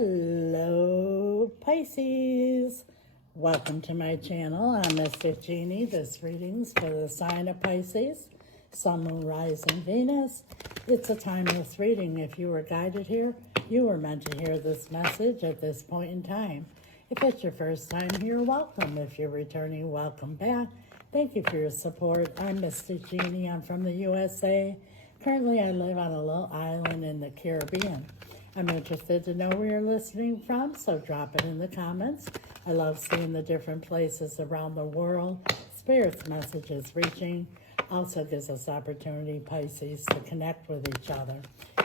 Hello, Pisces. Welcome to my channel. I'm Mystic.Jeanne. This reading's for the sign of Pisces, Sun, Moon, Rising, Venus. It's a timeless reading. If you were guided here, you were meant to hear this message at this point in time. If it's your first time here, welcome. If you're returning, welcome back. Thank you for your support. I'm Mystic.Jeanne. I'm from the USA. Currently, I live on a little island in the Caribbean. I'm interested to know where you're listening from, so drop it in the comments. I love seeing the different places around the world. Spirit's messages reaching also gives us opportunity, Pisces, to connect with each other.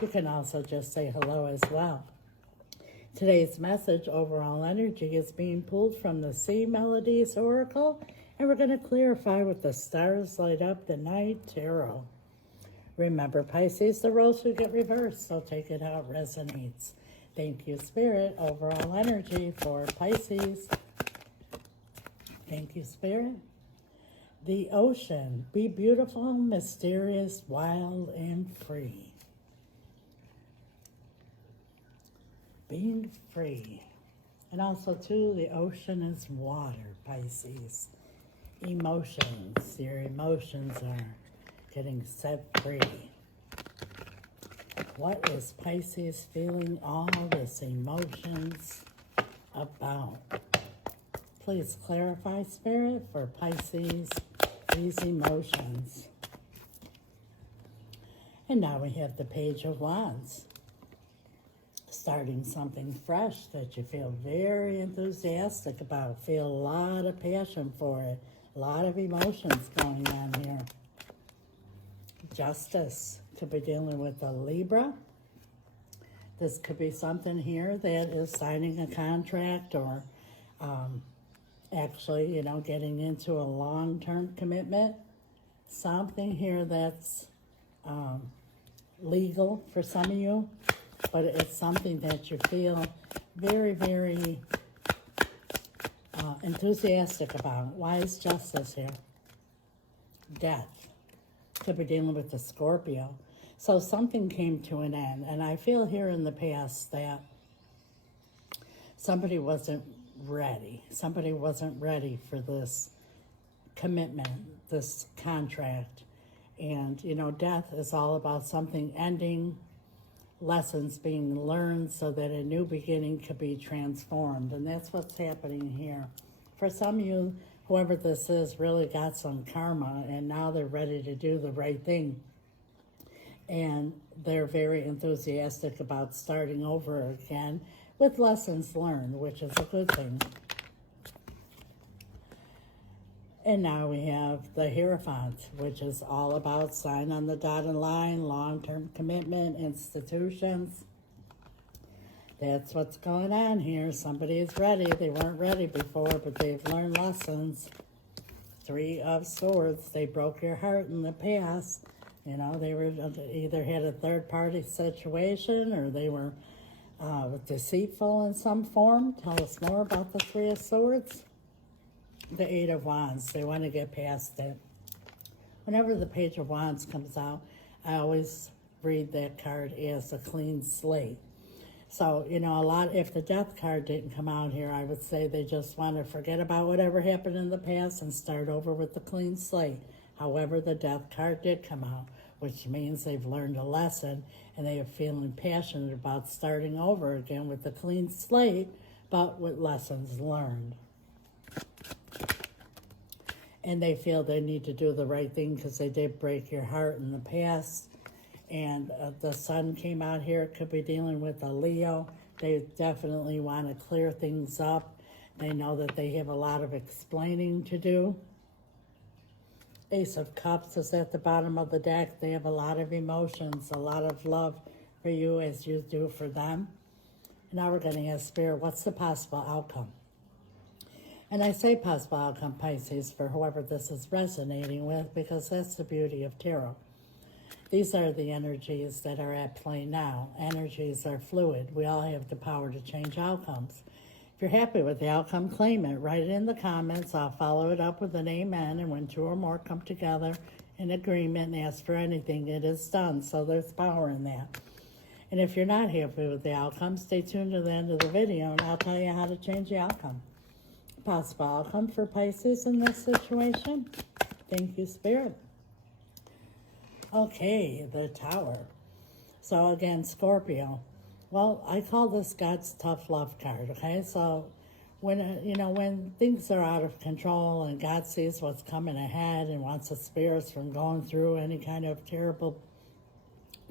You can also just say hello as well. Today's message, overall energy, is being pulled from the Sea Melodies Oracle, and we're going to clarify with the Stars Light Up the Night Tarot. Remember, Pisces, the roles will get reversed, so take it how it resonates. Thank you, Spirit. Overall energy for Pisces. Thank you, Spirit. The ocean. Be beautiful, mysterious, wild, and free. Being free. And also, too, the ocean is water, Pisces. Emotions. Your emotions are getting set free. What is Pisces feeling all this emotions about? Please clarify, Spirit, for Pisces, these emotions. And now we have the Page of Wands. Starting something fresh that you feel very enthusiastic about. Feel a lot of passion for it. A lot of emotions going on here. Justice. Could be dealing with a Libra. This could be something here that is signing a contract or actually, getting into a long-term commitment. Something here that's legal for some of you, but it's something that you feel very, very enthusiastic about. Why is justice here? Death. Could be dealing with the Scorpio. So something came to an end. And I feel here in the past that somebody wasn't ready. Somebody wasn't ready for this commitment, this contract. And, death is all about something ending, lessons being learned so that a new beginning could be transformed. And that's what's happening here. For some of you, whoever this is really got some karma, and now they're ready to do the right thing. And they're very enthusiastic about starting over again with lessons learned, which is a good thing. And now we have the Hierophant, which is all about sign on the dotted line, long-term commitment, institutions. That's what's going on here. Somebody is ready. They weren't ready before, but they've learned lessons. Three of Swords. They broke your heart in the past. They were either had a third-party situation or they were deceitful in some form. Tell us more about the Three of Swords. The Eight of Wands. They want to get past it. Whenever the Page of Wands comes out, I always read that card as a clean slate. So, if the Death card didn't come out here, I would say they just want to forget about whatever happened in the past and start over with the clean slate. However, the Death card did come out, which means they've learned a lesson and they are feeling passionate about starting over again with the clean slate, but with lessons learned. And they feel they need to do the right thing because they did break your heart in the past. And the Sun came out here. It could be dealing with a Leo. They definitely want to clear things up. They know that they have a lot of explaining to do. Ace of Cups is at the bottom of the deck. They have a lot of emotions, a lot of love for you as you do for them. And now we're going to ask Spirit, what's the possible outcome? And I say possible outcome, Pisces, for whoever this is resonating with, because that's the beauty of tarot. These are the energies that are at play now. Energies are fluid. We all have the power to change outcomes. If you're happy with the outcome, claim it. Write it in the comments. I'll follow it up with an amen. And when two or more come together in agreement and ask for anything, it is done. So there's power in that. And if you're not happy with the outcome, stay tuned to the end of the video and I'll tell you how to change the outcome. Possible outcome for Pisces in this situation. Thank you, Spirit. Okay, the Tower. So again, Scorpio. Well, I call this God's tough love card, okay? So when, when things are out of control and God sees what's coming ahead and wants the spirits from going through any kind of terrible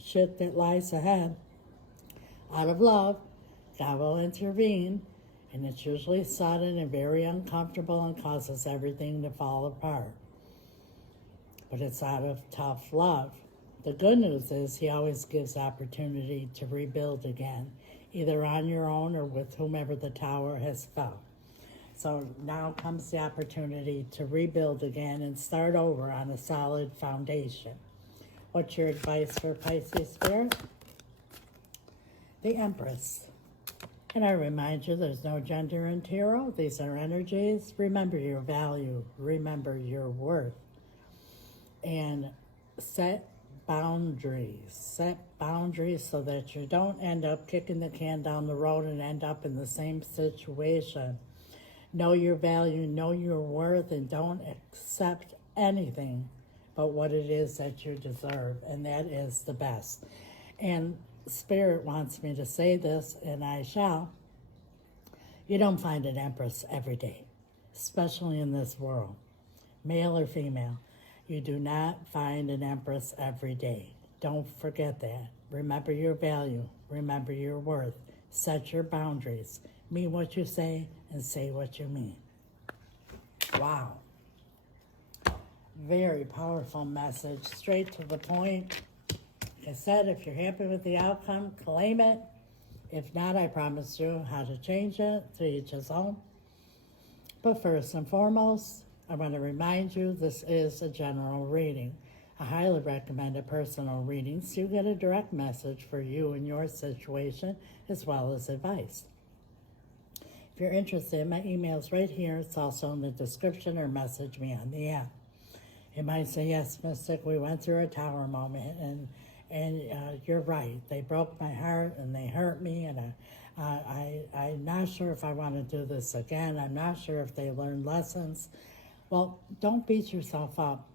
shit that lies ahead, out of love, God will intervene, and it's usually sudden and very uncomfortable and causes everything to fall apart. But it's out of tough love. The good news is he always gives opportunity to rebuild again, either on your own or with whomever the tower has fell. So now comes the opportunity to rebuild again and start over on a solid foundation. What's your advice for Pisces Spirit? The Empress. And I remind you, there's no gender in tarot. These are energies. Remember your value. Remember your worth. And set boundaries. Set boundaries so that you don't end up kicking the can down the road and end up in the same situation. Know your value, know your worth, and don't accept anything but what it is that you deserve. And that is the best. And Spirit wants me to say this, and I shall. You don't find an Empress every day, especially in this world, male or female. You do not find an Empress every day. Don't forget that. Remember your value. Remember your worth. Set your boundaries. Mean what you say and say what you mean. Wow. Very powerful message. Straight to the point. Like I said, if you're happy with the outcome, claim it. If not, I promise you how to change it, to each his own. But first and foremost, I want to remind you this is a general reading. I highly recommend a personal reading so you get a direct message for you and your situation as well as advice. If you're interested, my email's right here. It's also in the description, or message me on the app. You might say, yes, Mystic, we went through a tower moment, and you're right. They broke my heart and they hurt me, and I'm not sure if I want to do this again. I'm not sure if they learned lessons. Well, don't beat yourself up,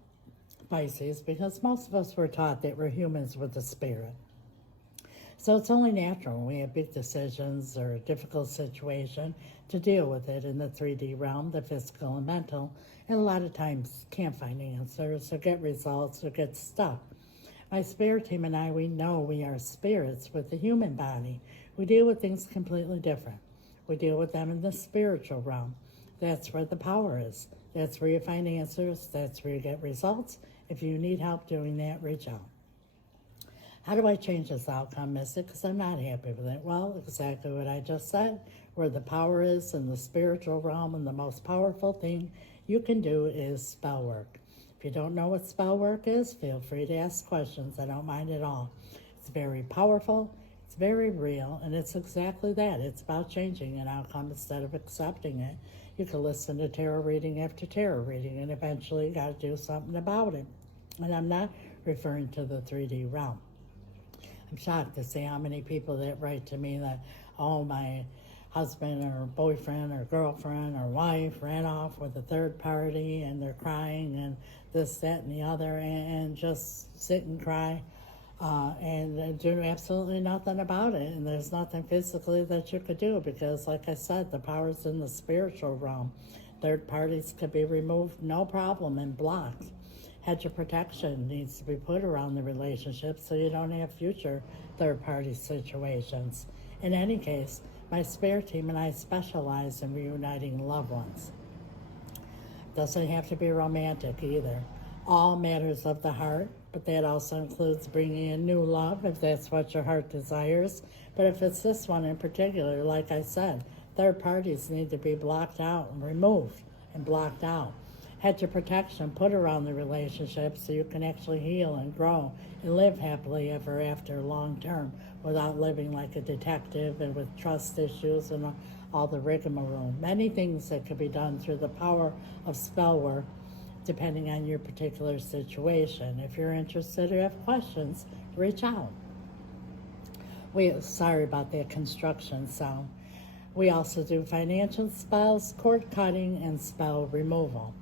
Pisces, because most of us were taught that we're humans with a spirit. So it's only natural when we have big decisions or a difficult situation to deal with it in the 3D realm, the physical and mental, and a lot of times can't find answers or get results or get stuck. My spirit team and I, we know we are spirits with a human body. We deal with things completely different. We deal with them in the spiritual realm. That's where the power is. That's where you find answers. That's where you get results. If you need help doing that, reach out. How do I change this outcome, Mystic? Because I'm not happy with it. Well, exactly what I just said. Where the power is in the spiritual realm, and the most powerful thing you can do is spell work. If you don't know what spell work is, feel free to ask questions. I don't mind at all. It's very powerful. It's very real, and it's exactly that. It's about changing an outcome instead of accepting it. You can listen to tarot reading after tarot reading, and eventually you got to do something about it. And I'm not referring to the 3D realm. I'm shocked to see how many people that write to me that, oh, my husband or boyfriend or girlfriend or wife ran off with a third party, and they're crying and this, that, and the other, and just sit and cry and do absolutely nothing about it. And there's nothing physically that you could do because, like I said, the power's in the spiritual realm. Third parties could be removed, no problem, and blocked. Hedge of protection needs to be put around the relationship so you don't have future third-party situations. In any case, my spirit team and I specialize in reuniting loved ones. Doesn't have to be romantic either. All matters of the heart, but that also includes bringing in new love if that's what your heart desires. But if it's this one in particular, like I said, third parties need to be blocked out and removed and blocked out. Hedge of protection put around the relationship so you can actually heal and grow and live happily ever after long term without living like a detective and with trust issues and all the rigmarole. Many things that could be done through the power of spell work depending on your particular situation. If you're interested or have questions, reach out. Sorry about that construction sound. We also do financial spells, cord cutting, and spell removal.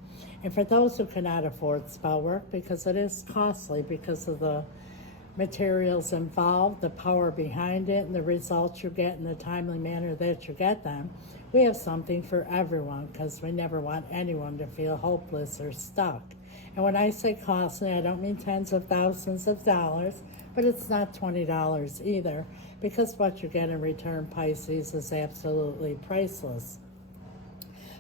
And for those who cannot afford spell work, because it is costly because of the materials involved, the power behind it, and the results you get in the timely manner that you get them, we have something for everyone, because we never want anyone to feel hopeless or stuck. And when I say costly, I don't mean tens of thousands of dollars, but it's not $20 either, because what you get in return, Pisces, is absolutely priceless.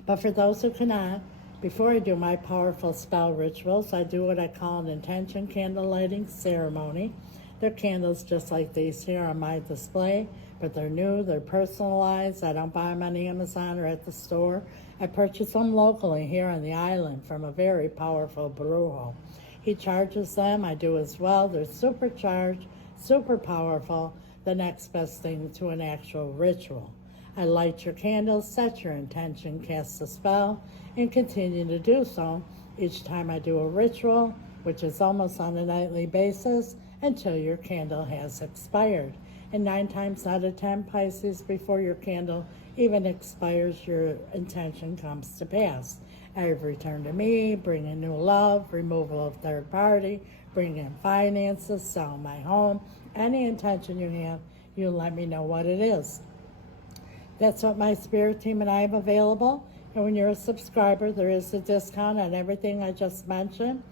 But for those who cannot, before I do my powerful spell rituals, I do what I call an intention candle lighting ceremony. They're candles just like these here on my display, but they're new, they're personalized. I don't buy them on Amazon or at the store. I purchase them locally here on the island from a very powerful brujo. He charges them, I do as well. They're supercharged, super powerful, the next best thing to an actual ritual. I light your candles, set your intention, cast a spell, and continue to do so each time I do a ritual, which is almost on a nightly basis, until your candle has expired. And 9 times out of 10, Pisces, before your candle even expires, your intention comes to pass. Every return to me, bring in new love, removal of third party, bring in finances, sell my home. Any intention you have, you let me know what it is. That's what my spirit team and I have available. And when you're a subscriber, there is a discount on everything I just mentioned.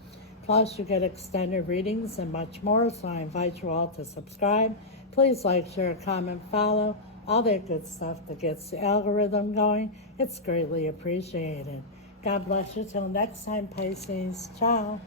Plus, you get extended readings and much more, so I invite you all to subscribe. Please like, share, comment, follow, all that good stuff that gets the algorithm going. It's greatly appreciated. God bless you. Till next time, Pisces. Ciao.